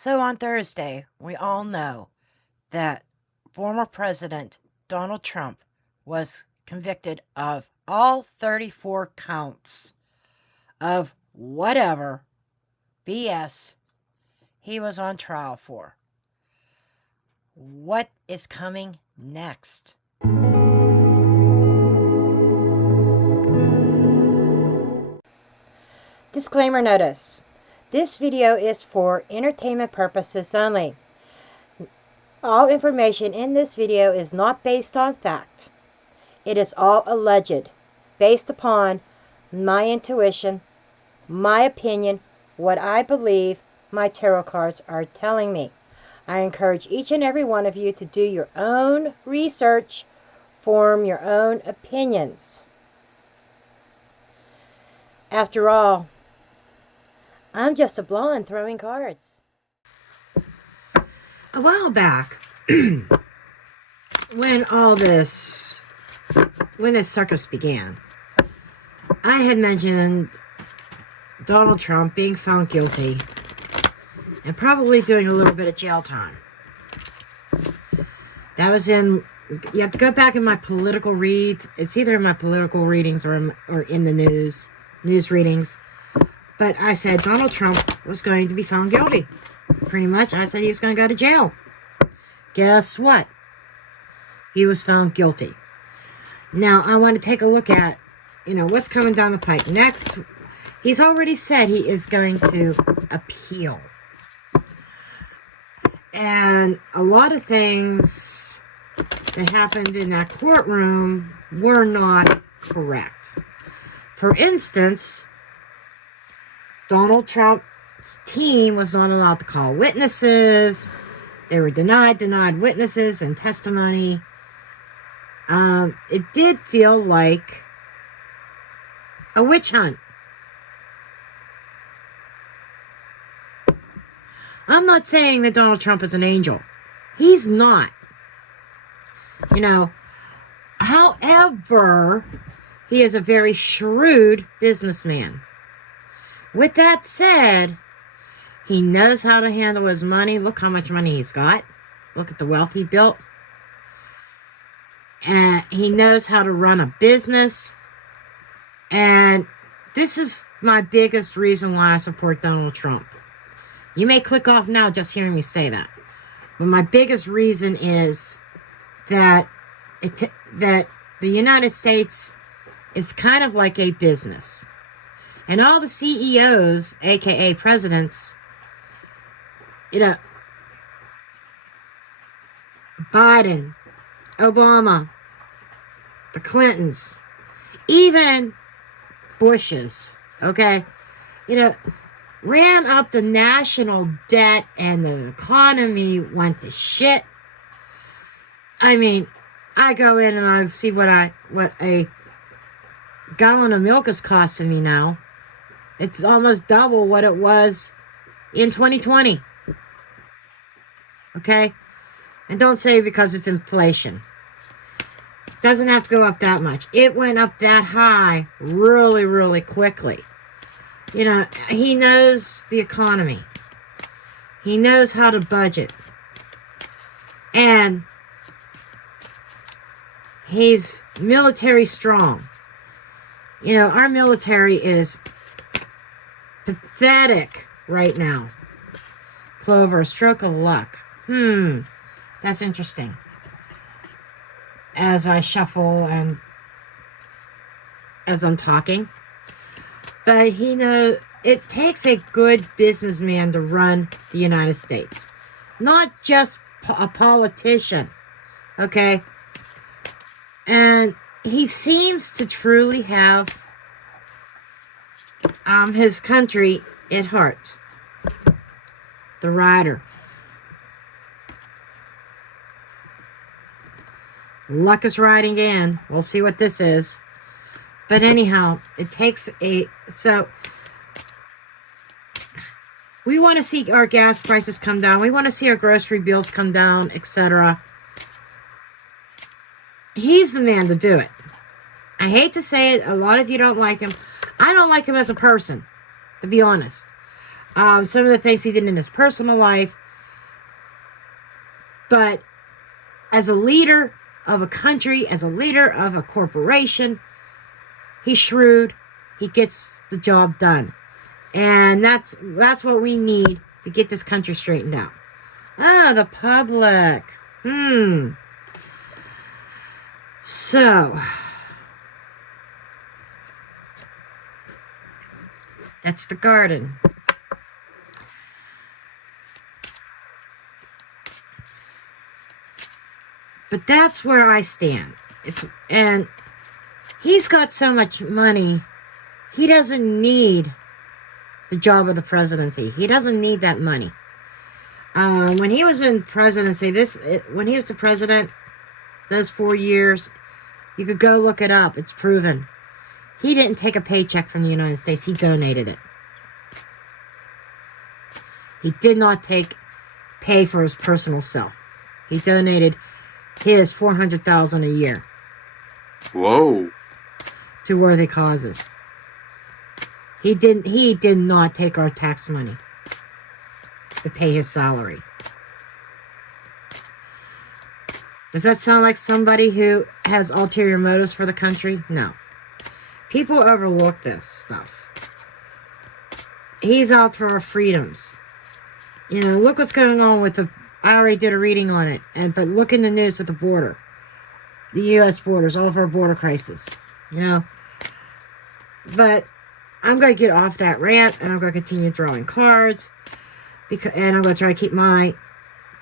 So on Thursday, we all know that former President Donald Trump was convicted of all 34 counts of whatever BS he was on trial for. What is coming next? Disclaimer notice. This video is for entertainment purposes only. All information in this video is not based on fact. It is all alleged, based upon my intuition, my opinion, what I believe my tarot cards are telling me. I encourage each and every one of you to do your own research, form your own opinions. After all, I'm just a blonde throwing cards. A while back, when this circus began, I had mentioned Donald Trump being found guilty and probably doing a little bit of jail time. That was you have to go back in my political reads. It's either in my political readings or in the news readings. But I said Donald Trump was going to be found guilty. Pretty much, I said he was going to go to jail. Guess what? He was found guilty. Now, I want to take a look at, what's coming down the pike. Next, he's already said he is going to appeal. And a lot of things that happened in that courtroom were not correct. For instance, Donald Trump's team was not allowed to call witnesses. They were denied witnesses and testimony. It did feel like a witch hunt. I'm not saying that Donald Trump is an angel. He's not. However, he is a very shrewd businessman. With that said, he knows how to handle his money. Look how much money he's got. Look at the wealth he built. And he knows how to run a business. And this is my biggest reason why I support Donald Trump. You may click off now just hearing me say that. But my biggest reason is that the United States is kind of like a business. And all the CEOs, aka presidents, Biden, Obama, the Clintons, even Bushes, ran up the national debt and the economy went to shit. I mean, I go in and I see what a gallon of milk is costing me now. It's almost double what it was in 2020. Okay? And don't say because it's inflation. It doesn't have to go up that much. It went up that high really, really quickly. He knows the economy. He knows how to budget. And he's military strong. Our military is pathetic right now. Clover, stroke of luck. That's interesting. As I shuffle and as I'm talking. But he knows it takes a good businessman to run the United States. Not just a politician. Okay? And he seems to truly have his country at heart. The rider. Luck is riding in. We'll see what this is. But anyhow, it takes so we want to see our gas prices come down. We want to see our grocery bills come down, etc. He's the man to do it. I hate to say it. A lot of you don't like him. I don't like him as a person, to be honest. some of the things he did in his personal life. But as a leader of a country, as a leader of a corporation, he's shrewd. He gets the job done. And that's what we need to get this country straightened out. Ah, the public. So, that's the garden. But that's where I stand. And he's got so much money, he doesn't need the job of the presidency. He doesn't need that money. When he was in presidency, when he was the president, those 4 years, you could go look it up. It's proven. He didn't take a paycheck from the United States. He donated it. He did not pay for his personal self. He donated his $400,000 a year. Whoa. To worthy causes. He did not take our tax money to pay his salary. Does that sound like somebody who has ulterior motives for the country? No. People overlook this stuff. He's out for our freedoms. You know, look what's going on with I already did a reading on it, but look in the news with the border. The U.S. borders, all of our border crisis. You know? But I'm going to get off that rant, and I'm going to continue drawing cards. And I'm going to try to keep my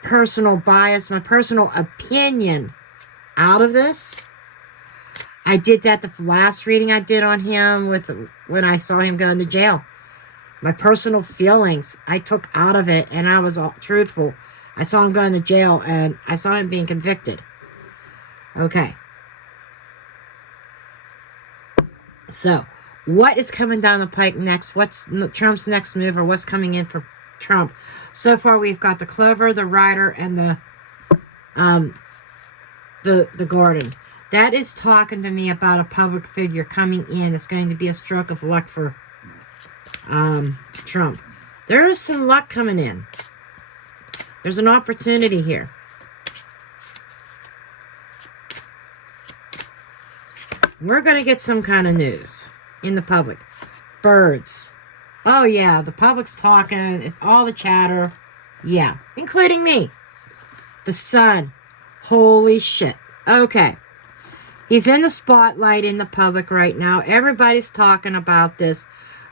personal bias, my personal opinion out of this. I did that the last reading I did on him when I saw him going to jail. My personal feelings, I took out of it, and I was all truthful. I saw him going to jail, and I saw him being convicted. Okay. So, what is coming down the pike next? What's Trump's next move, or what's coming in for Trump? So far, we've got the Clover, the Rider, and the Garden. That is talking to me about a public figure coming in. It's going to be a stroke of luck for Trump. There is some luck coming in. There's an opportunity here. We're going to get some kind of news in the public. Birds. Oh, yeah, the public's talking. It's all the chatter. Yeah, including me. The sun. Holy shit. Okay. He's in the spotlight in the public right now. Everybody's talking about this.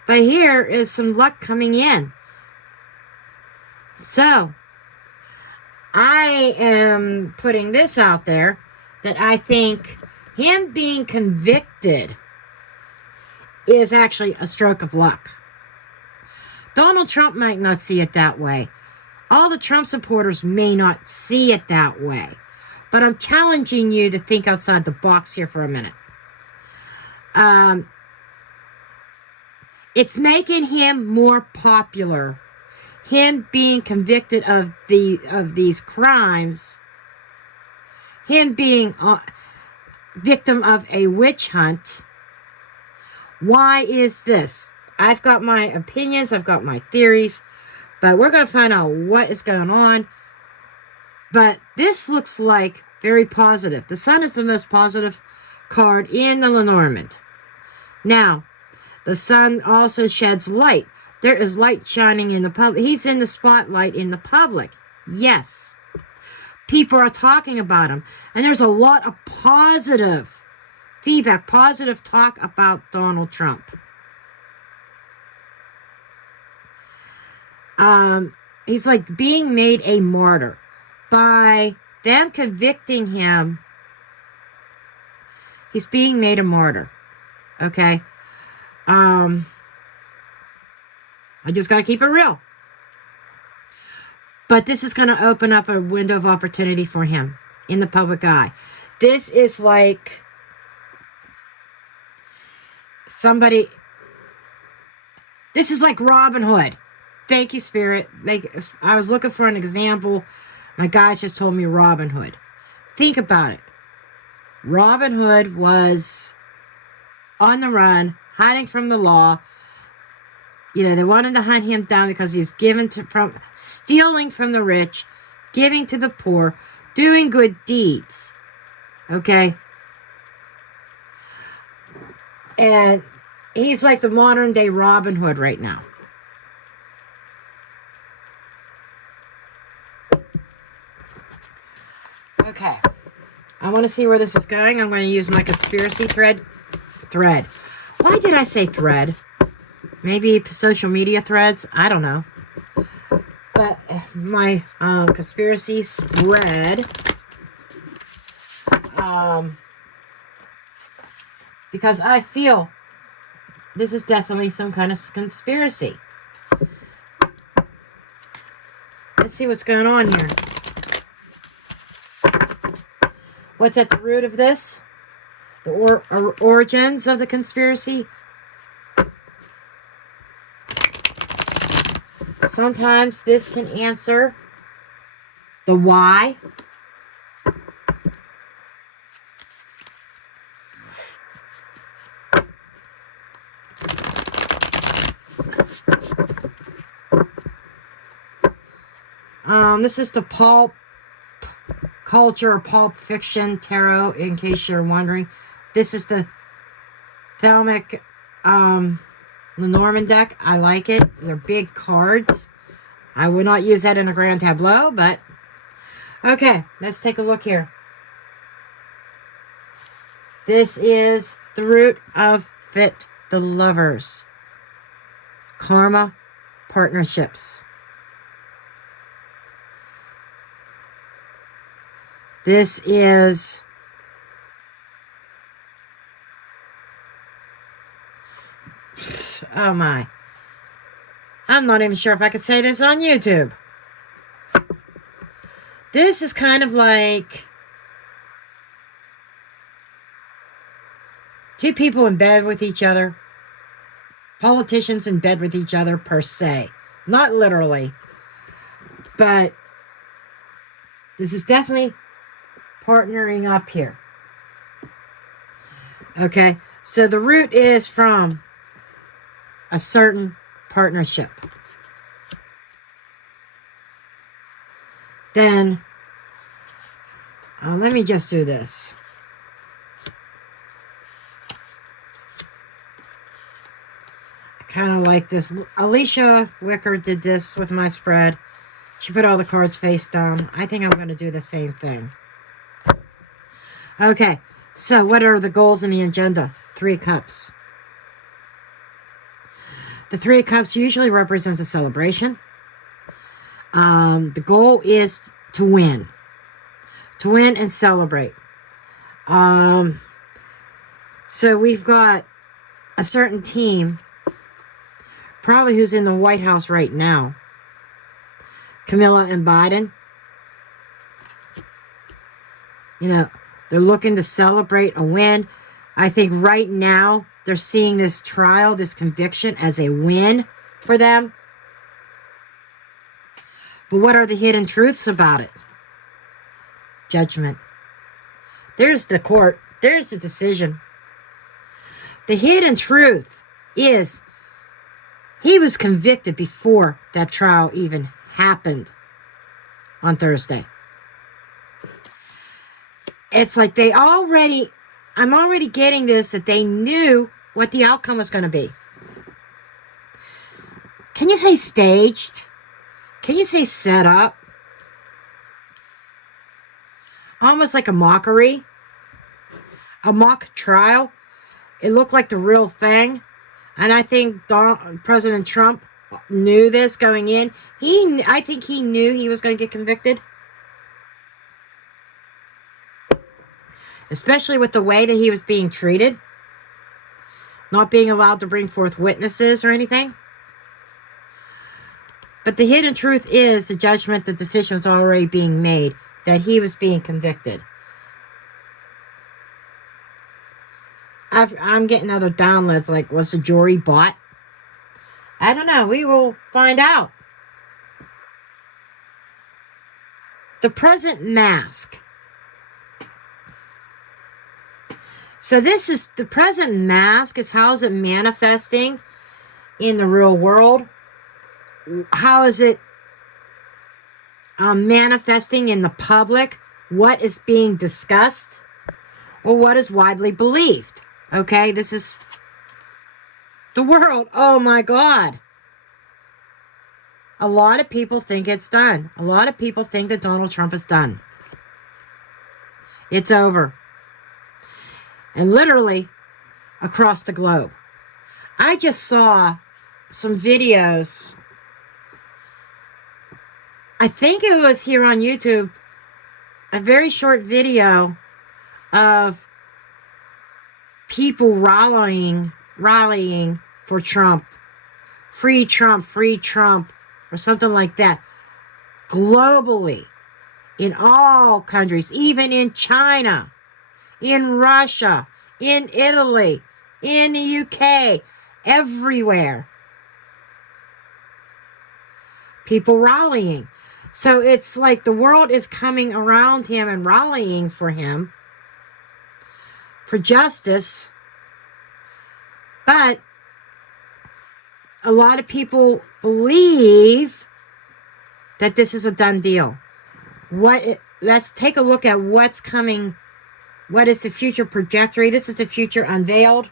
But here is some luck coming in. So, I am putting this out there that I think him being convicted is actually a stroke of luck. Donald Trump might not see it that way. All the Trump supporters may not see it that way. But I'm challenging you to think outside the box here for a minute. It's making him more popular. Him being convicted of these crimes. Him being victim of a witch hunt. Why is this? I've got my opinions. I've got my theories. But we're going to find out what is going on. But this looks like very positive. The sun is the most positive card in the Lenormand. Now, the sun also sheds light. There is light shining in the public. He's in the spotlight in the public. Yes. People are talking about him. And there's a lot of positive feedback, positive talk about Donald Trump. He's like being made a martyr. By them convicting him, he's being made a martyr. Okay? I just got to keep it real. But this is going to open up a window of opportunity for him in the public eye. This is like somebody... This is like Robin Hood. Thank you, Spirit. I was looking for an example. My guy just told me Robin Hood. Think about it. Robin Hood was on the run, hiding from the law, they wanted to hunt him down because he was from stealing from the rich, giving to the poor, doing good deeds. Okay? And he's like the modern day Robin Hood right now. Okay. I want to see where this is going. I'm going to use my conspiracy thread. Why did I say thread? Maybe social media threads? I don't know. But my conspiracy spread. Because I feel this is definitely some kind of conspiracy. Let's see what's going on here. What's at the root of this? The origins of the conspiracy? Sometimes this can answer the why. This is the pulp culture, pulp fiction tarot, in case you're wondering. This is the Thelmic LENORMAND deck. I like it. They're big cards. I would not use that in a grand tableau, but okay, let's take a look here. This is the root of it, the lovers. Karma, partnerships. This is oh my. I'm not even sure if I could say this on YouTube. This is kind of like two people in bed with each other. Politicians in bed with each other per se. Not literally. But this is definitely partnering up here. Okay, so the root is from a certain partnership. Then, let me just do this. I kind of like this. Alicia Wicker did this with my spread. She put all the cards face down. I think I'm going to do the same thing. Okay, so what are the goals and the agenda? 3 cups. The 3 cups usually represents a celebration. The goal is to win. To win and celebrate. So we've got a certain team, probably who's in the White House right now. Camilla and Biden. They're looking to celebrate a win. I think right now they're seeing this trial, this conviction as a win for them. But what are the hidden truths about it? Judgment. There's the court. There's the decision. The hidden truth is he was convicted before that trial even happened on Thursday. It's like I'm already getting this, that they knew what the outcome was going to be. Can you say staged? Can you say set up? Almost like a mockery. A mock trial. It looked like the real thing. And I think President Trump knew this going in. I think he knew he was going to get convicted. Especially with the way that he was being treated. Not being allowed to bring forth witnesses or anything. But the hidden truth is the judgment, the decision was already being made. That he was being convicted. I'm getting other downloads like, was the jury bought? I don't know. We will find out. The present mask. So this is, the present mask is how is it manifesting in the real world? How is it manifesting in the public? What is being discussed? Or what is widely believed? Okay, this is the world. Oh my God. A lot of people think it's done. A lot of people think that Donald Trump is done. It's over. And literally across the globe. I just saw some videos. I think it was here on YouTube. A very short video of people rallying for Trump. Free Trump, or something like that. Globally. In all countries, even in China, in Russia, in Italy, in the UK, everywhere. People rallying. So it's like the world is coming around him and rallying for him, for justice. But a lot of people believe that this is a done deal. Let's take a look at what's coming. What is the future trajectory? This is the future unveiled.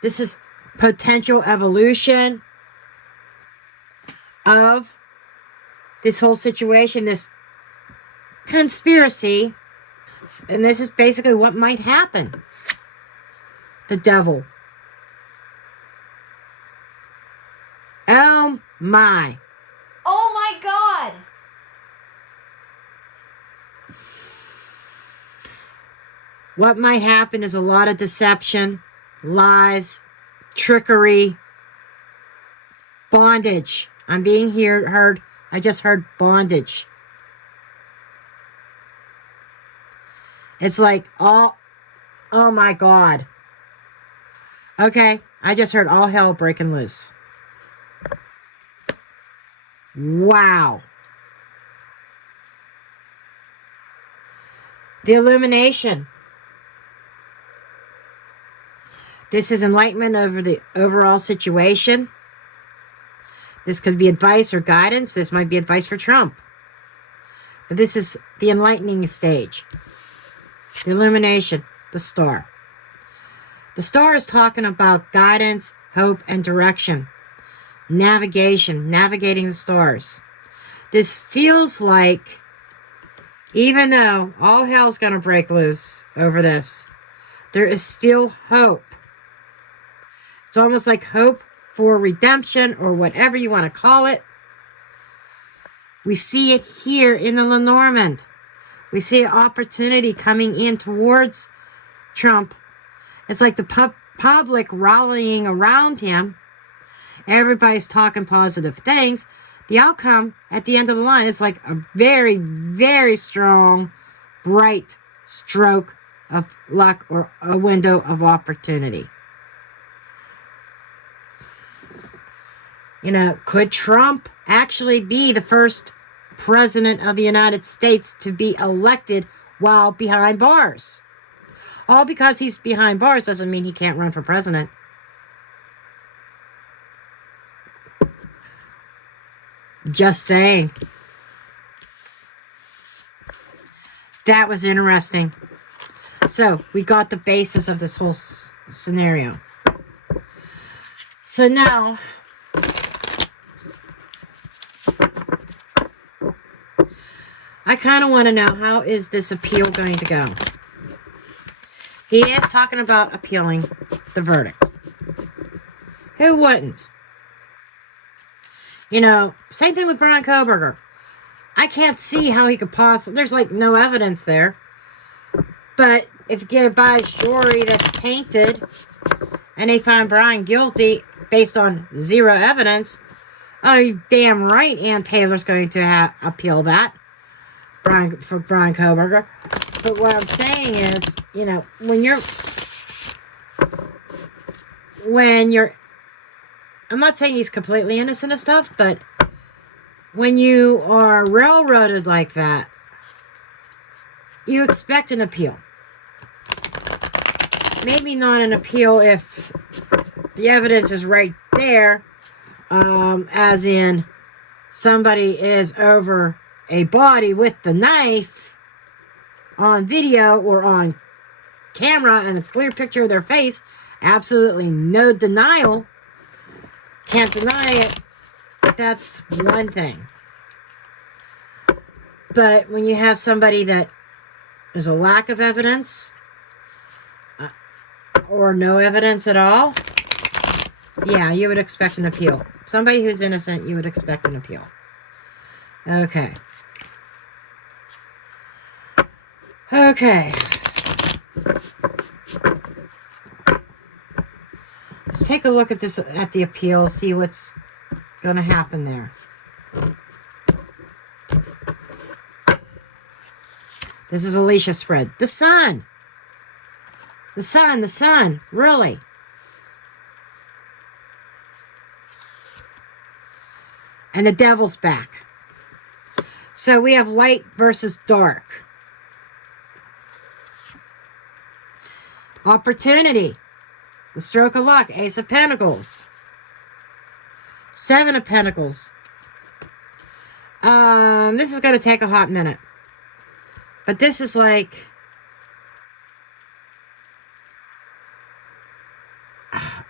This is potential evolution of this whole situation, this conspiracy. And this is basically what might happen. The devil. Oh my. Oh my God. What might happen is a lot of deception, lies, trickery, bondage. I'm being heard. I just heard bondage. It's like oh my God. Okay, I just heard all hell breaking loose. Wow. The illumination. This is enlightenment over the overall situation. This could be advice or guidance. This might be advice for Trump. But this is the enlightening stage. The illumination. The star. The star is talking about guidance, hope, and direction. Navigation. Navigating the stars. This feels like, even though all hell's going to break loose over this, there is still hope. It's almost like hope for redemption, or whatever you want to call it. We see it here in the LENORMAND. We see an opportunity coming in towards Trump. It's like the public rallying around him. Everybody's talking positive things. The outcome at the end of the line is like a very, very strong, bright stroke of luck, or a window of opportunity. You know, could Trump actually be the first president of the United States to be elected while behind bars? All because he's behind bars doesn't mean he can't run for president. Just saying. That was interesting. So, we got the basis of this whole scenario. So now, I kind of want to know, how is this appeal going to go? He is talking about appealing the verdict. Who wouldn't? You know, same thing with Brian Kohberger. I can't see how he could possibly... There's like no evidence there. But if you get a biased jury that's tainted, and they find Brian guilty based on zero evidence, oh, you're damn right Ann Taylor's going to appeal that. For Brian Kohberger. But what I'm saying is, you know, when you're, I'm not saying he's completely innocent of stuff, but when you are railroaded like that, you expect an appeal. maybe not an appeal if the evidence is right there, as in somebody is over a body with the knife on video or on camera and a clear picture of their face. Absolutely no denial. Can't deny it. That's one thing. But when you have somebody that there's a lack of evidence or no evidence at all, yeah, you would expect an appeal. Somebody who's innocent, you would expect an appeal. Okay. Okay. Let's take a look at this, at the appeal, see what's going to happen there. This is Alicia's spread. The sun. The sun, the sun. Really. And the devil's back. So we have light versus dark. Opportunity. The stroke of luck. Ace of Pentacles. Seven of Pentacles. This is going to take a hot minute. But this is like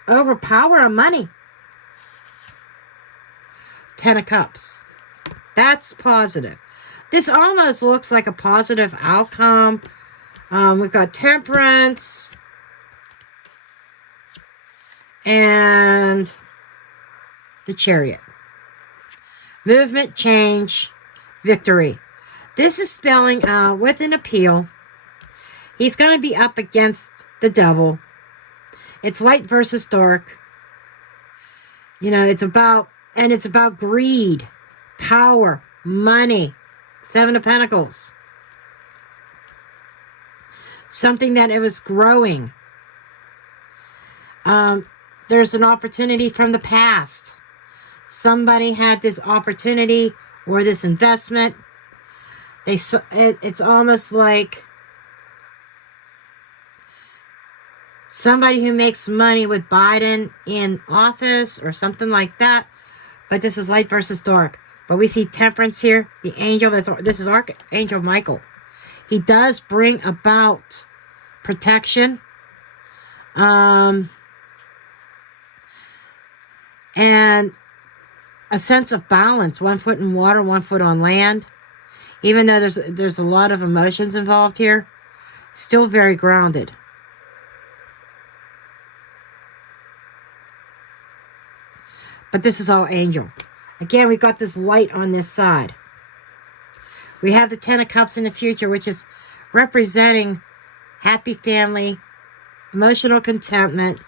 overpower of money. Ten of Cups. That's positive. This almost looks like a positive outcome. We've got Temperance. And the Chariot. Movement, change, victory. This is spelling out with an appeal. He's going to be up against the devil. It's light versus dark. You know, it's about greed, power, money. Seven of Pentacles. Something that it was growing. There's an opportunity from the past. Somebody had this opportunity or this investment. It's almost like somebody who makes money with Biden in office or something like that. But this is light versus dark. But we see Temperance here. The angel, this is Archangel Michael. He does bring about protection. And a sense of balance. 1 foot in water, 1 foot on land. Even though there's a lot of emotions involved here, still very grounded. But this is all angel. Again, we've got this light on this side. We have the Ten of Cups in the future, which is representing happy family, emotional contentment,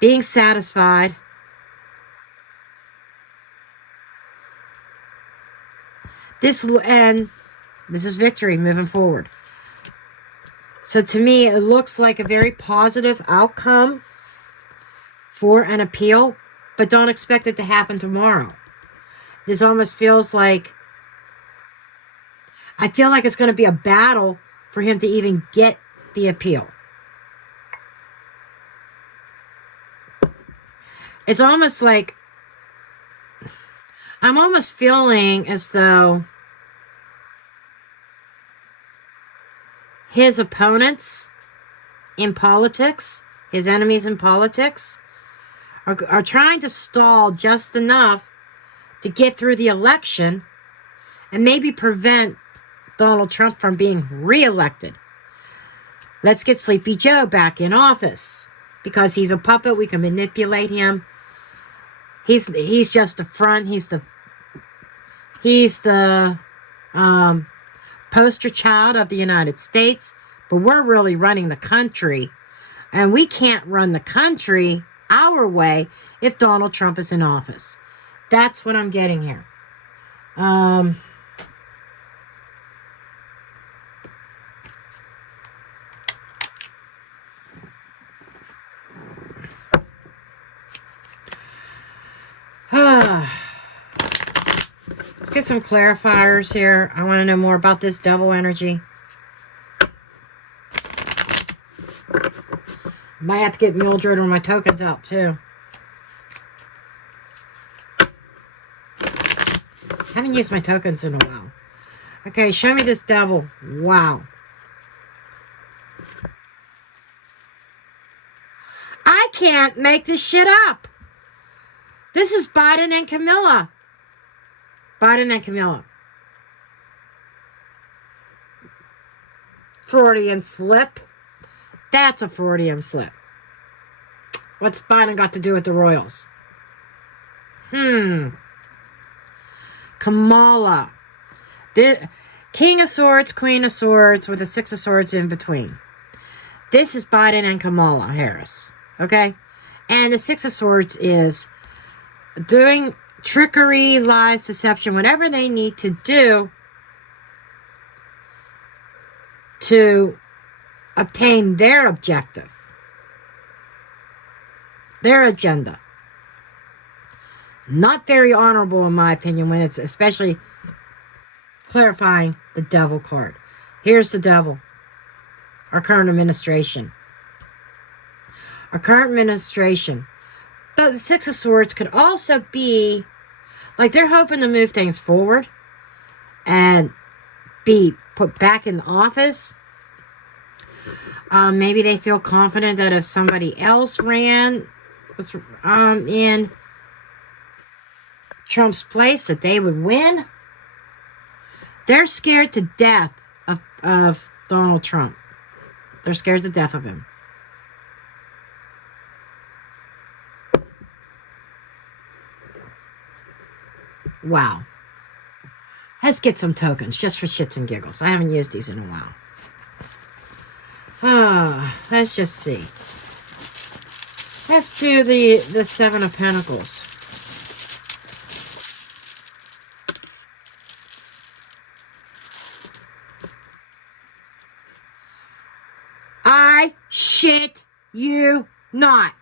being satisfied. This is victory moving forward. So to me, it looks like a very positive outcome for an appeal, but don't expect it to happen tomorrow. This almost feels like, I feel like it's going to be a battle for him to even get the appeal. It's almost like, I'm almost feeling as though his opponents in politics, his enemies in politics, are trying to stall just enough to get through the election and maybe prevent Donald Trump from being reelected. Let's get Sleepy Joe back in office because he's a puppet. We can manipulate him. He's just a front. He's the poster child of the United States, but we're really running the country, and we can't run the country our way if Donald Trump is in office. That's what I'm getting here. Let's get some clarifiers here. I want to know more about this devil energy. Might have to get Mildred or my tokens out, too. Haven't used my tokens in a while. Okay, show me this devil. Wow. I can't make this shit up. This is Biden and Camilla. Biden and Camilla. Freudian slip. That's a Freudian slip. What's Biden got to do with the royals? Kamala. The King of Swords, Queen of Swords, with a Six of Swords in between. This is Biden and Kamala Harris. Okay? And the Six of Swords is doing trickery, lies, deception, whatever they need to do to obtain their objective, their agenda. Not very honorable, in my opinion, when it's especially clarifying the devil card. Here's the devil. Our current administration. Our current administration. But the Six of Swords could also be like they're hoping to move things forward and be put back in office. Maybe they feel confident that if somebody else ran in Trump's place that they would win. They're scared to death of Donald Trump. They're scared to death of him. Wow. Let's get some tokens just for shits and giggles. I haven't used these in a while. Let's just see. Let's do the Seven of Pentacles. I shit you not.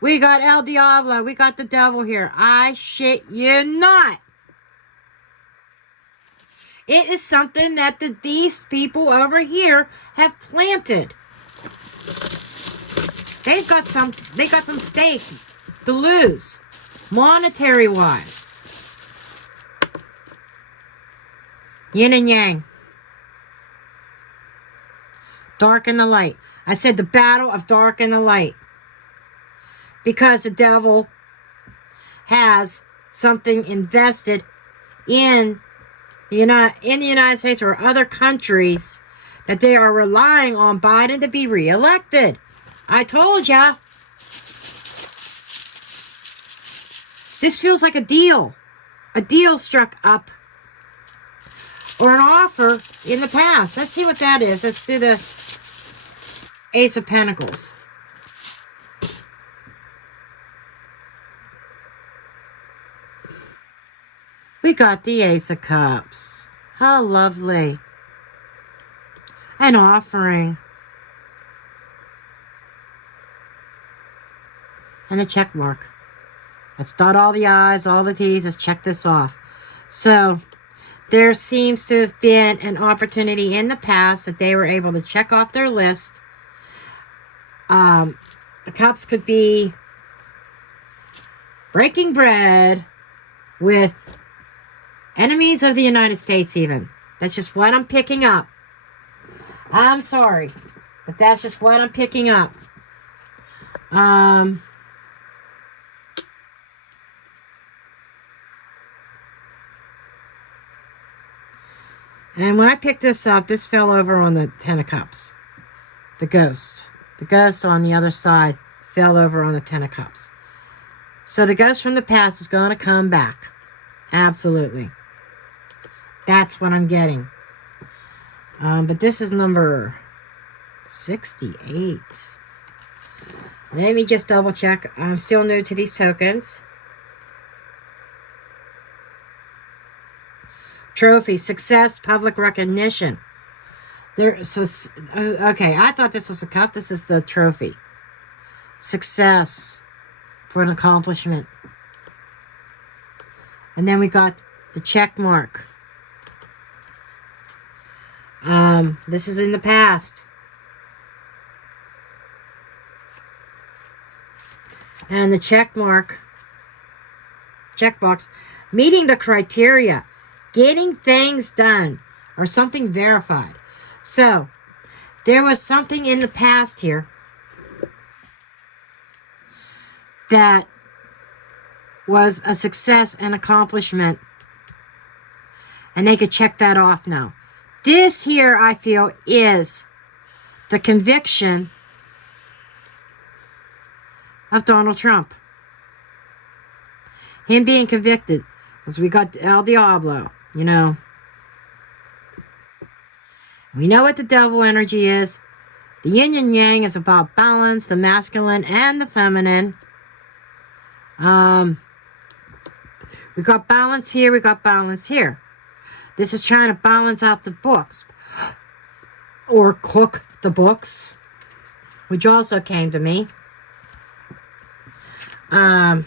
We got El Diablo. We got the devil here. I shit you not. It is something that these people over here have planted. They got some stake to lose, monetary wise. Yin and yang. Dark and the light. I said the battle of dark and the light. Because the devil has something invested in the United States or other countries that they are relying on Biden to be reelected. I told ya. This feels like a deal. A deal struck up. Or an offer in the past. Let's see what that is. Let's do the Ace of Pentacles. We got the Ace of Cups. How lovely. An offering. And a check mark. Let's dot all the I's, all the T's. Let's check this off. So, there seems to have been an opportunity in the past that they were able to check off their list. The cups could be breaking bread with enemies of the United States even. That's just what I'm picking up. I'm sorry, but that's just what I'm picking up. And when I picked this up, this fell over on the Ten of Cups. The ghost. The ghost on the other side fell over on the Ten of Cups. So the ghost from the past is going to come back. Absolutely. That's what I'm getting. But this is number 68. Let me just double check. I'm still new to these tokens. Trophy, success, public recognition. Okay, I thought this was a cup. This is the trophy. Success for an accomplishment. And then we got the check mark. This is in the past. And the checkbox, meeting the criteria, getting things done, or something verified. So, there was something in the past here that was a success and accomplishment, and they could check that off now. This here, I feel, is the conviction of Donald Trump. Him being convicted, because we got El Diablo, you know. We know what the devil energy is. The yin and yang is about balance, the masculine and the feminine. We got balance here, we got balance here. This is trying to balance out the books. Or cook the books, which also came to me. And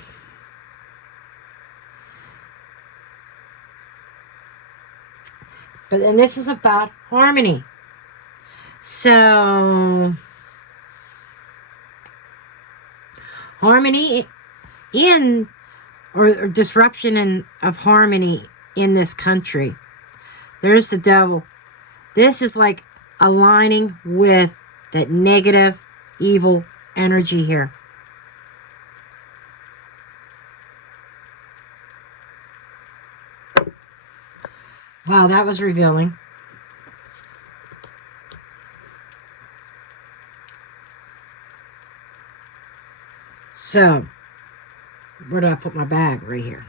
this is about harmony. So, harmony in, or disruption of harmony in this country. There's the devil. This is like aligning with that negative, evil energy here. Wow, that was revealing. So, where do I put my bag? Right here.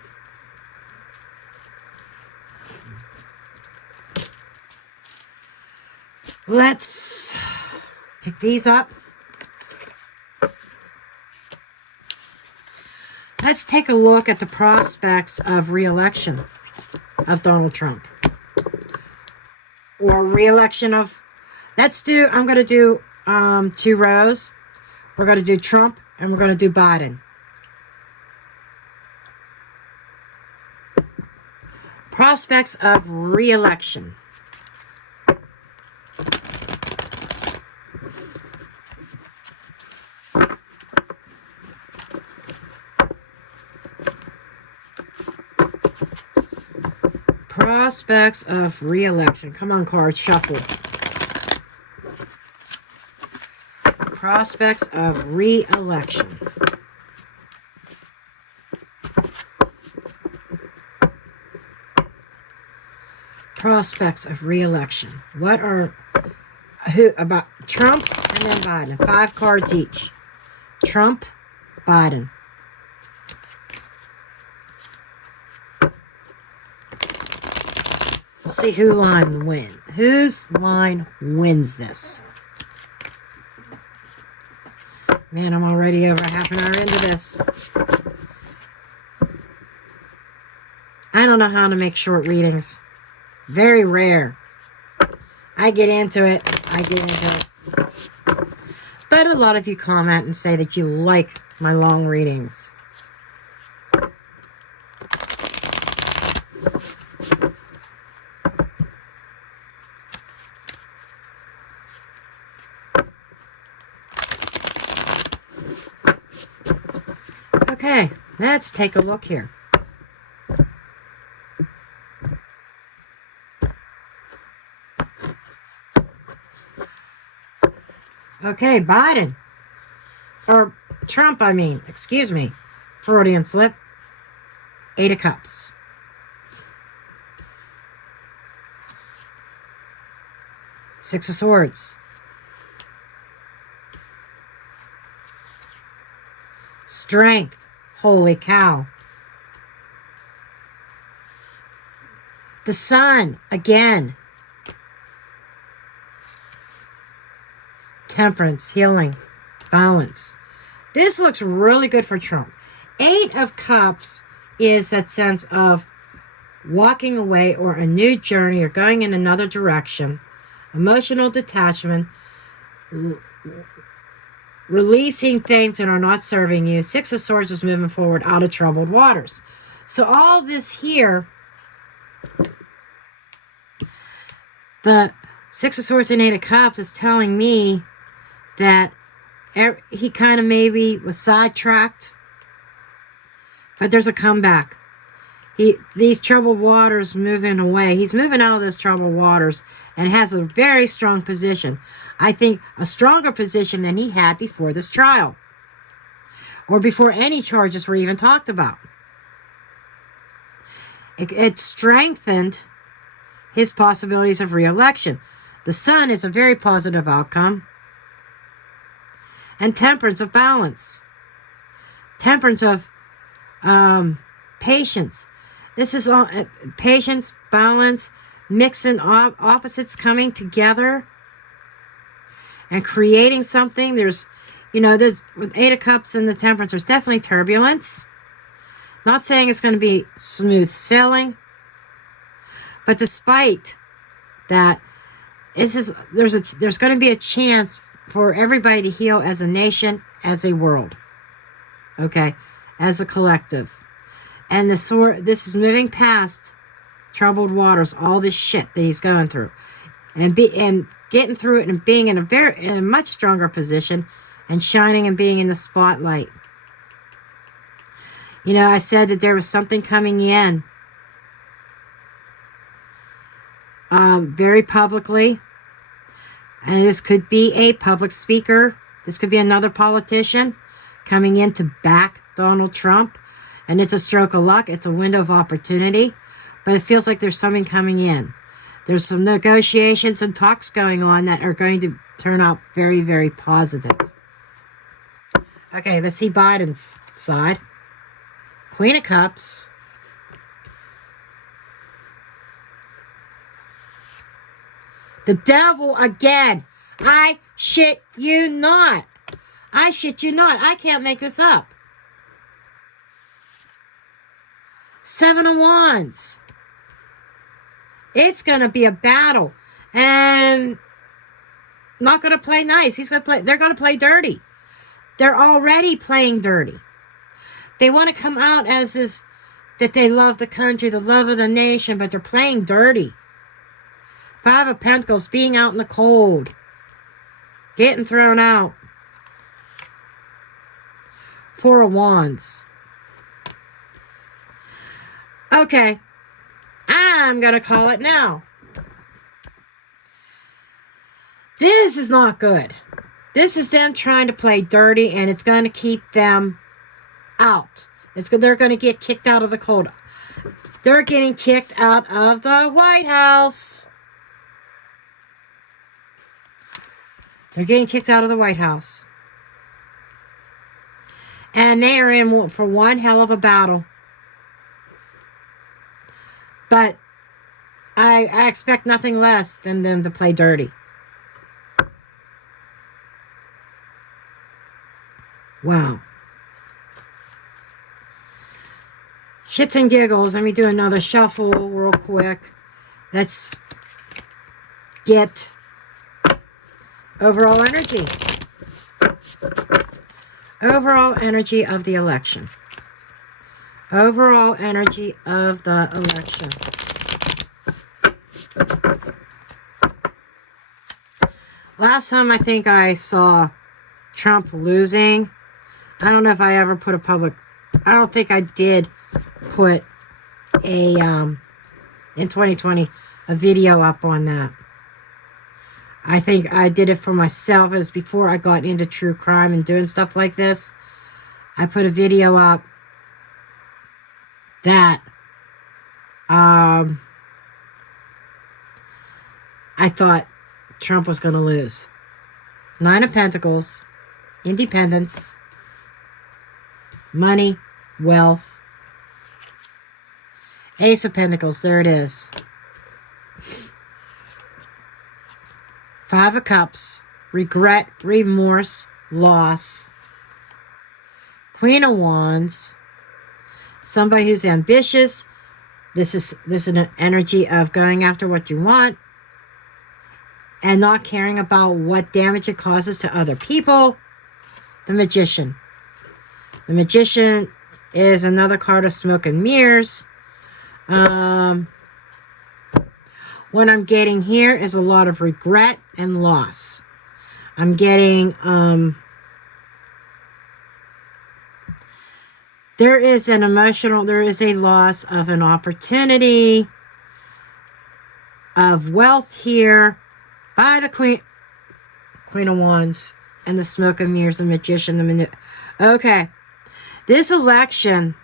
Let's pick these up. Let's take a look at the prospects of re-election of Donald Trump. Or re-election of, I'm going to do 2 rows. We're going to do Trump and we're going to do Biden. Prospects of re-election. Prospects of re-election. Come on, cards, shuffle. Prospects of re-election. Prospects of re-election. What are, who, about Trump and then Biden. 5 cards each. Trump, Biden. We'll see whose line wins this. Man, I'm already over half an hour into this. I don't know how to make short readings. Very rare. I get into it. But a lot of you comment and say that you like my long readings. Okay, let's take a look here. Okay, Biden. Or Trump, I mean. Excuse me. Freudian slip. 8 of Cups. Six of Swords. Strength. Holy cow. The Sun, again. Temperance, healing, balance. This looks really good for Trump. 8 of Cups is that sense of walking away or a new journey or going in another direction. Emotional detachment. Releasing things that are not serving you. 6 of Swords is moving forward out of troubled waters. So all this here, the 6 of Swords and 8 of Cups is telling me that he kind of maybe was sidetracked But there's a comeback. These troubled waters moving away. He's moving out of those troubled waters and has a very strong position. I think a stronger position than he had before this trial. Or before any charges were even talked about. It strengthened his possibilities of re-election. The Sun is a very positive outcome. And Temperance of balance. Temperance of patience. This is all patience, balance, mixing opposites coming together and creating something. There's with Eight of Cups and the Temperance, there's definitely turbulence. Not saying it's going to be smooth sailing, but despite that, there's going to be a chance for everybody to heal as a nation, as a world, okay, as a collective. And this is moving past troubled waters, all this shit that he's going through, and getting through it and being in a much stronger position and shining and being in the spotlight. I said that there was something coming in very publicly, and this could be a public speaker. This could be another politician coming in to back Donald Trump. And it's a stroke of luck. It's a window of opportunity. But it feels like there's something coming in. There's some negotiations and talks going on that are going to turn out very, very positive. Okay, let's see Biden's side. Queen of Cups. The devil again. I shit you not. I shit you not. I can't make this up. Seven of Wands. It's going to be a battle. And not going to play nice. They're going to play dirty. They're already playing dirty. They want to come out as this, that they love the country, the love of the nation, but they're playing dirty. Five of Pentacles, being out in the cold. Getting thrown out. Four of Wands. Okay, I'm going to call it now. This is not good. This is them trying to play dirty, and it's going to keep them out. They're going to get kicked out of the cold. They're getting kicked out of the White House. They're getting kicked out of the White House. And they are in for one hell of a battle. But I expect nothing less than them to play dirty. Wow. Shits and giggles. Let me do another shuffle real quick. Let's get overall energy. Overall energy of the election. Overall energy of the election. Last time I think I saw Trump losing. I don't know if I ever put I don't think I did put in 2020, a video up on that. I think I did it for myself. It was before I got into true crime and doing stuff like this. I put a video up that I thought Trump was going to lose. Nine of Pentacles, independence, money, wealth. Ace of Pentacles, there it is. Five of Cups, regret, remorse, loss. Queen of Wands, somebody who's ambitious. This is an energy of going after what you want and not caring about what damage it causes to other people. The Magician. The Magician is another card of smoke and mirrors. What I'm getting here is a lot of regret and loss. I'm getting there is a loss of an opportunity of wealth here by the Queen of Wands and the Smoke of Mirrors, the Magician, okay. This election,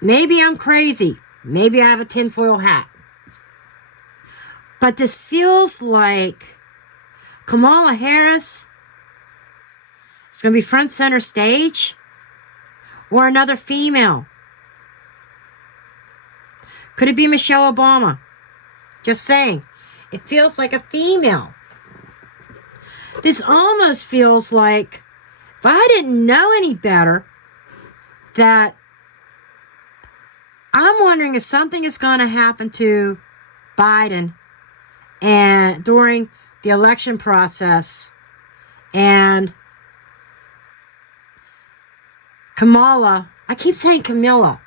maybe I'm crazy. Maybe I have a tinfoil hat. But this feels like Kamala Harris is going to be front center stage, or another female. Could it be Michelle Obama? Just saying. It feels like a female. This almost feels like, if I didn't know any better, that I'm wondering if something is going to happen to Biden and during the election process, and Kamala, I keep saying Camilla.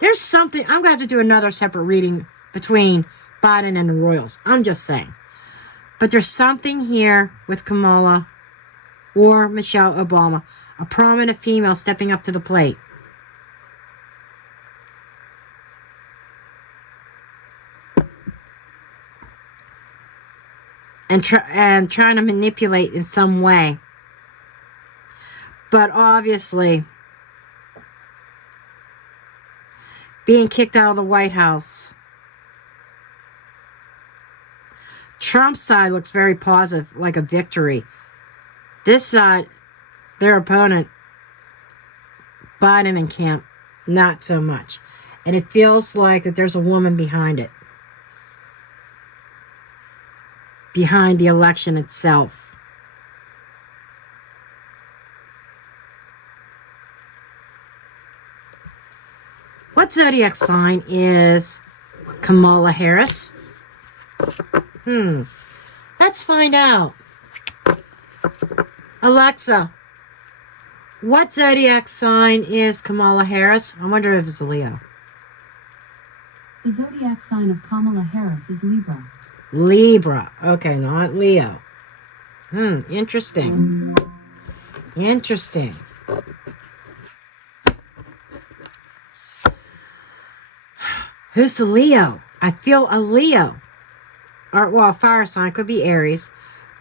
There's something, I'm going to have to do another separate reading between Biden and the Royals. I'm just saying. But there's something here with Kamala or Michelle Obama, a prominent female stepping up to the plate. And trying to manipulate in some way. But obviously, being kicked out of the White House. Trump's side looks very positive, like a victory. This side, their opponent, Biden and Camp, not so much. And it feels like that there's a woman behind it. Behind the election itself. What zodiac sign is Kamala Harris? Let's find out. Alexa, what zodiac sign is Kamala Harris? I wonder if it's a Leo. The zodiac sign of Kamala Harris is Libra. Libra. Okay, not Leo. Interesting. Interesting. Who's the Leo? I feel a Leo. Or, well, a fire sign. Could be Aries.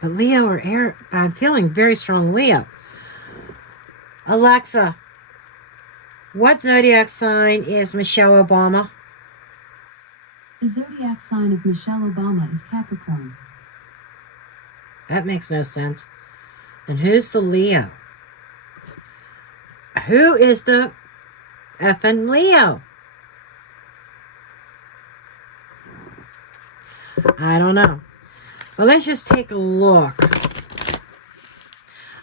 But Leo or Aries, I'm feeling very strong Leo. Alexa, what zodiac sign is Michelle Obama? The zodiac sign of Michelle Obama is Capricorn. That makes no sense. And who's the Leo? Who is the effing Leo? I don't know. Well, let's just take a look.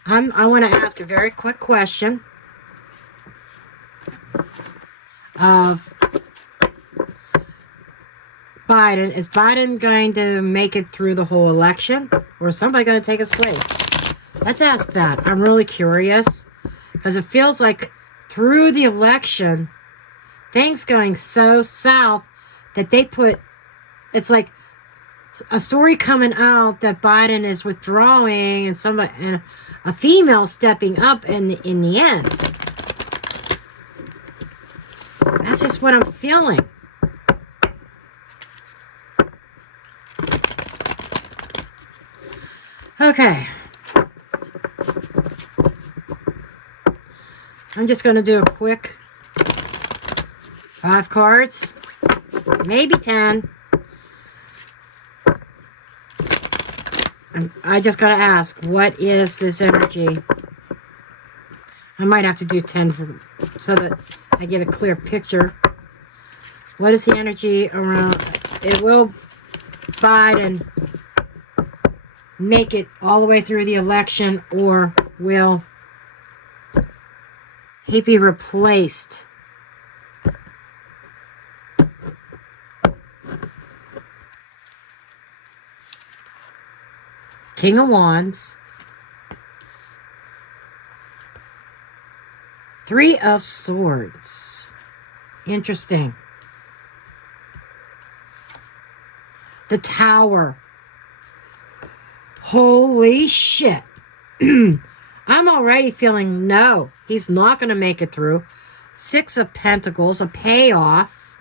I want to ask a very quick question of Biden. Is Biden going to make it through the whole election? Or is somebody going to take his place? Let's ask that. I'm really curious. Because it feels like through the election, things going so south that they put... It's like a story coming out that Biden is withdrawing and a female stepping up in the end. That's just what I'm feeling. Okay. I'm just going to do a quick 5 cards, maybe 10. I just got to ask, what is this energy? I might have to do 10 so that I get a clear picture. What is the energy around? It will Biden make it all the way through the election, or will he be replaced? King of Wands, 3 of Swords. Interesting. The Tower. Holy shit. I'm already feeling, no, he's not going to make it through. 6 of Pentacles, a payoff.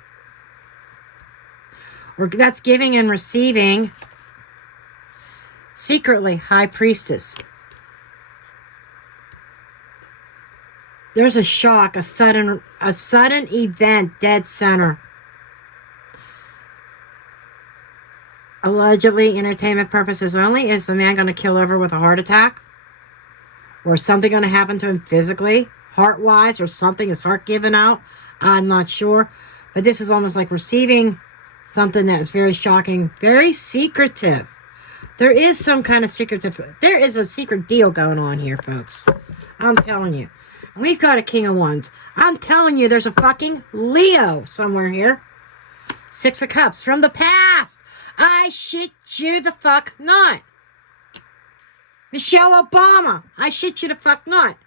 Or that's giving and receiving. Secretly, High Priestess. There's a shock, a sudden event, dead center. Allegedly, entertainment purposes only. Is the man going to kill over with a heart attack? Or is something going to happen to him physically, heart-wise, or something, his heart giving out? I'm not sure. But this is almost like receiving something that is very shocking, very secretive. There is some kind of secretive, there is a secret deal going on here, folks. I'm telling you. We've got a King of Wands. I'm telling you, there's a fucking Leo somewhere here. 6 of Cups from the past. I shit you the fuck not. Michelle Obama. I shit you the fuck not.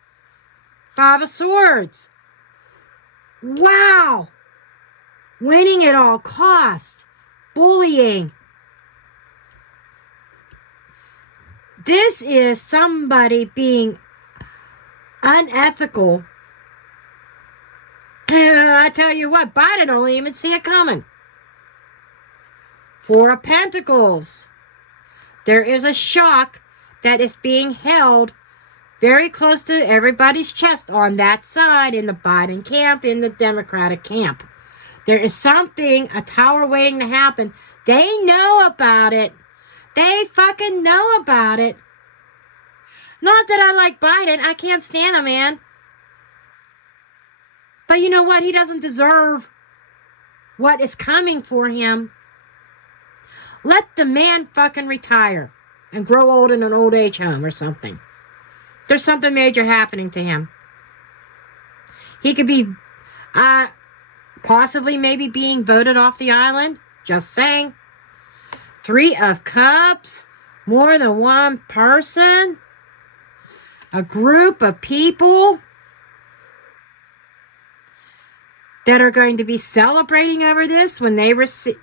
5 of Swords. Wow. Winning at all cost. Bullying. This is somebody being unethical. And I tell you what, Biden don't even see it coming. 4 of Pentacles. There is a shock that is being held very close to everybody's chest on that side in the Biden camp, in the Democratic camp. There is something, a tower waiting to happen. They know about it. They fucking know about it. Not that I like Biden. I can't stand the man. But you know what? He doesn't deserve what is coming for him. Let the man fucking retire and grow old in an old age home or something. There's something major happening to him. He could be possibly maybe being voted off the island. Just saying. 3 of Cups. More than one person. A group of people that are going to be celebrating over this when they receive.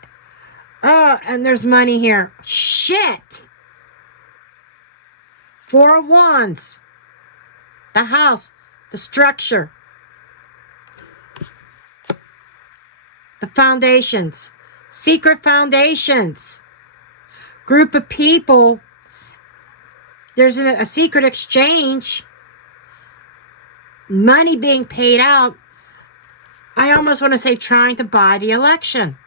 Oh, and there's money here. Shit. 4 of Wands. The house. The structure. The foundations. Secret foundations. Group of people. There's a secret exchange. Money being paid out. I almost want to say trying to buy the election.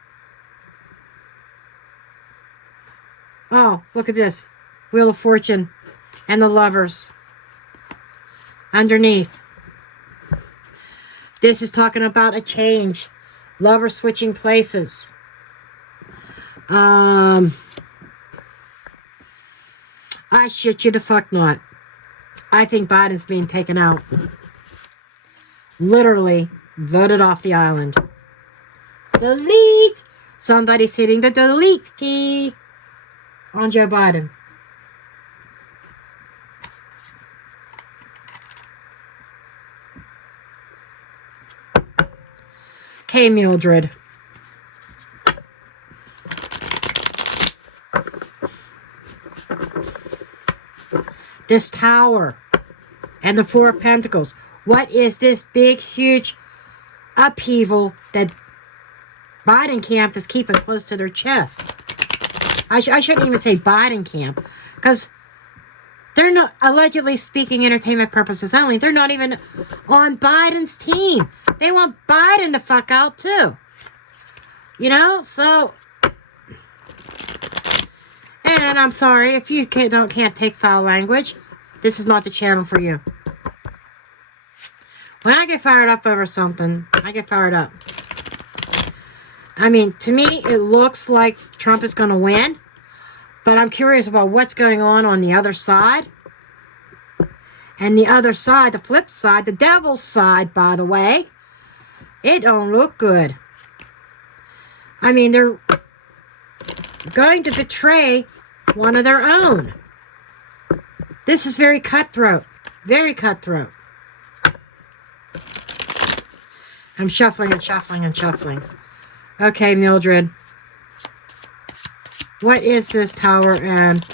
Oh, look at this. Wheel of Fortune and the Lovers. Underneath. This is talking about a change. Lovers switching places. I shit you the fuck not. I think Biden's being taken out. Literally voted off the island. Delete! Somebody's hitting the delete key on Joe Biden. Okay, Mildred. This tower and the 4 of Pentacles. What is this big, huge upheaval that Biden camp is keeping close to their chest? I shouldn't even say Biden camp, because they're not, allegedly speaking, entertainment purposes only, they're not even on Biden's team. They want Biden to fuck out too. You know, so... And I'm sorry, if you can't take foul language, this is not the channel for you. When I get fired up over something, I get fired up. I mean, to me, it looks like Trump is going to win. But I'm curious about what's going on the other side. And the other side, the flip side, the devil's side, by the way, it don't look good. I mean, they're going to betray one of their own. This is very cutthroat. Very cutthroat. I'm shuffling and shuffling and shuffling. Okay, Mildred. What is this Tower and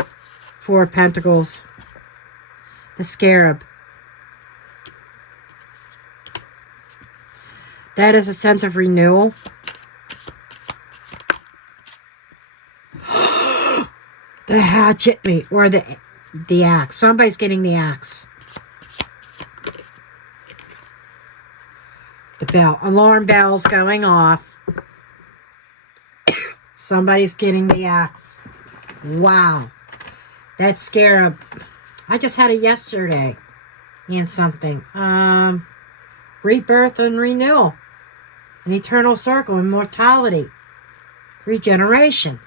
4 Pentacles? The Scarab. That is a sense of renewal. The hatchet, or the axe. Somebody's getting the axe. The bell. Alarm bells going off. Somebody's getting the axe. Wow. That scarab. I just had it yesterday. In something. Rebirth and renewal. An eternal circle. Immortality. Regeneration.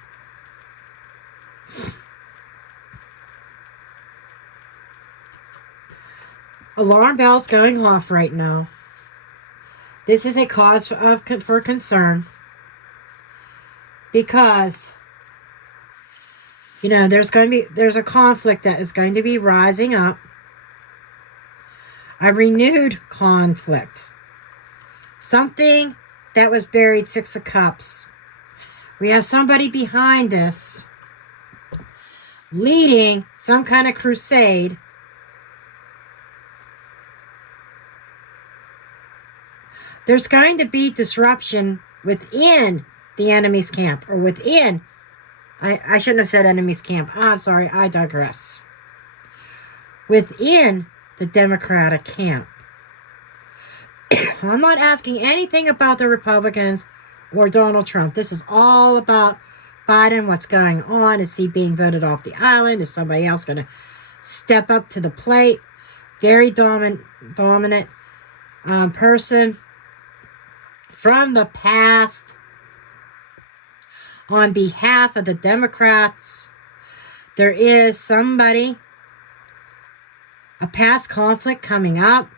Alarm bells going off right now. This is a cause for concern. Because, you know, there's a conflict that is going to be rising up. A renewed conflict. Something that was buried, Six of Cups. We have somebody behind this leading some kind of crusade. There's going to be disruption within the enemy's camp, or within, I shouldn't have said enemy's camp. Sorry, I digress. Within the Democratic camp. I'm not asking anything about the Republicans or Donald Trump. This is all about Biden, what's going on. Is he being voted off the island? Is somebody else going to step up to the plate? Very dominant person from the past on behalf of the Democrats. There is somebody, a past conflict coming up,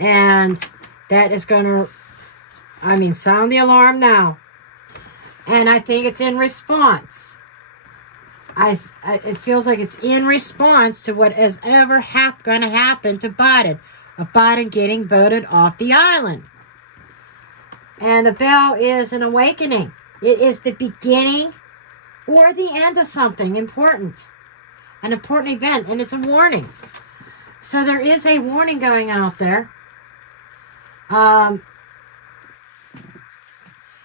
and that is going to, sound the alarm now. And I think it's in response. It feels like it's in response to what is ever going to happen to Biden, of Biden getting voted off the island. And the bell is an awakening. It is the beginning or the end of something important. An important event, and it's a warning. So there is a warning going out there.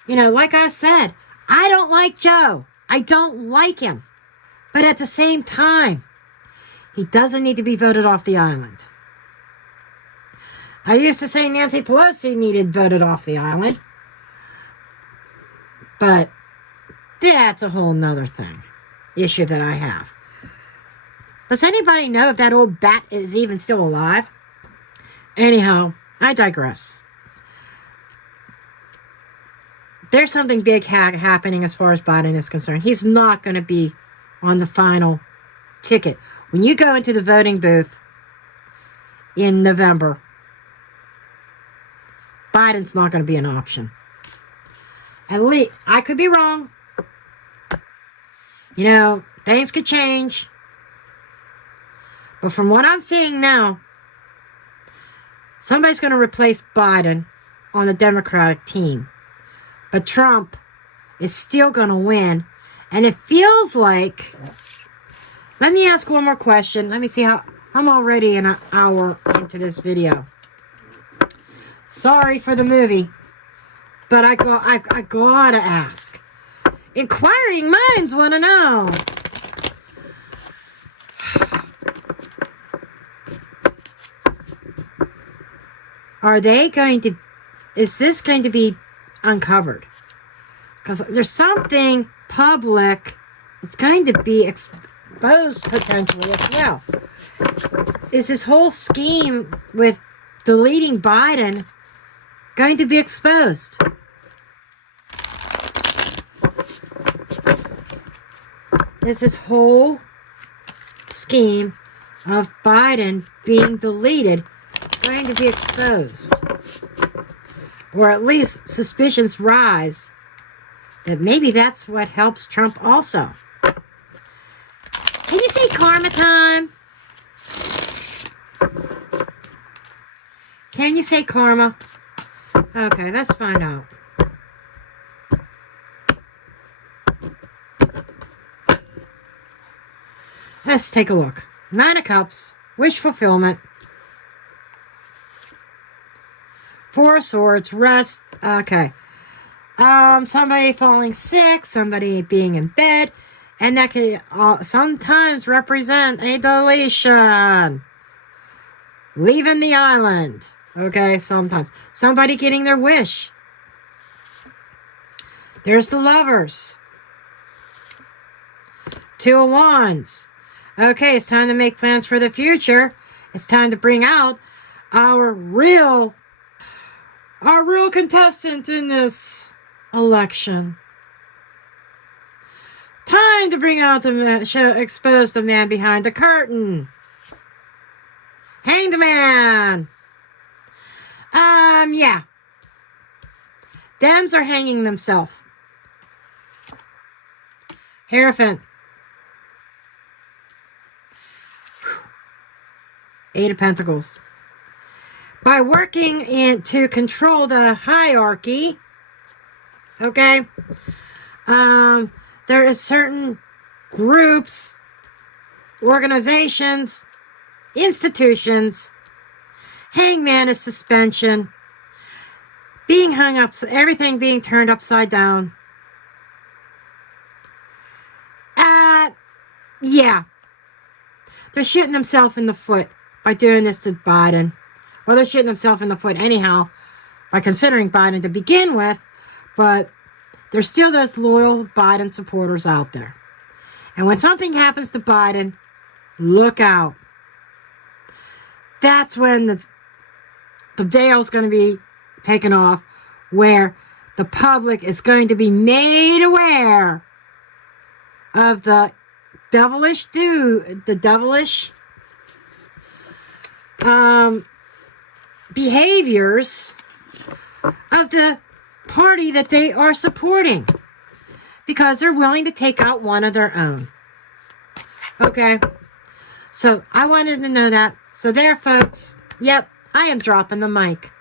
Like I said, I don't like Joe. I don't like him. But at the same time, he doesn't need to be voted off the island. I used to say Nancy Pelosi needed voted off the island. But that's a whole nother issue that I have. Does anybody know if that old bat is even still alive? Anyhow, I digress. There's something big happening as far as Biden is concerned. He's not going to be on the final ticket. When you go into the voting booth in November, Biden's not going to be an option. At least, I could be wrong. Things could change. But from what I'm seeing now, somebody's going to replace Biden on the Democratic team. But Trump is still going to win. And it feels like... Let me ask one more question. Let me see how... I'm already an hour into this video. Sorry for the movie. But I gotta ask. Inquiring minds want to know. Is this going to be uncovered? Because there's something public that's going to be exposed potentially as well. Is this whole scheme with deleting Biden going to be exposed? Is this whole scheme of Biden being deleted going to be exposed? Or at least suspicions rise that maybe that's what helps Trump also. Can you say karma time? Can you say karma? Okay, let's find out. Let's take a look. Nine of Cups, wish fulfillment. Four of Swords, rest. Okay. Somebody falling sick, somebody being in bed, and that can sometimes represent a deletion. Leaving the island. Okay, sometimes. Somebody getting their wish. There's the Lovers. Two of Wands. Okay, it's time to make plans for the future. It's time to bring out our real contestant in this election. Time to bring out the man, expose the man behind the curtain. Hanged Man. Yeah. Dems are hanging themselves. Hierophant. Eight of Pentacles. By working to control the hierarchy, okay, there is certain groups, organizations, institutions. Hangman is suspension. Being hung up, everything being turned upside down. Yeah. They're shooting themselves in the foot by doing this to Biden. Well, they're shooting themselves in the foot anyhow by considering Biden to begin with, but there's still those loyal Biden supporters out there. And when something happens to Biden, look out. That's when the veil's going to be taken off, where the public is going to be made aware of the devilish behaviors of the party that they are supporting, because they're willing to take out one of their own. Okay, so I wanted to know that. So there, folks. Yep, I am dropping the mic.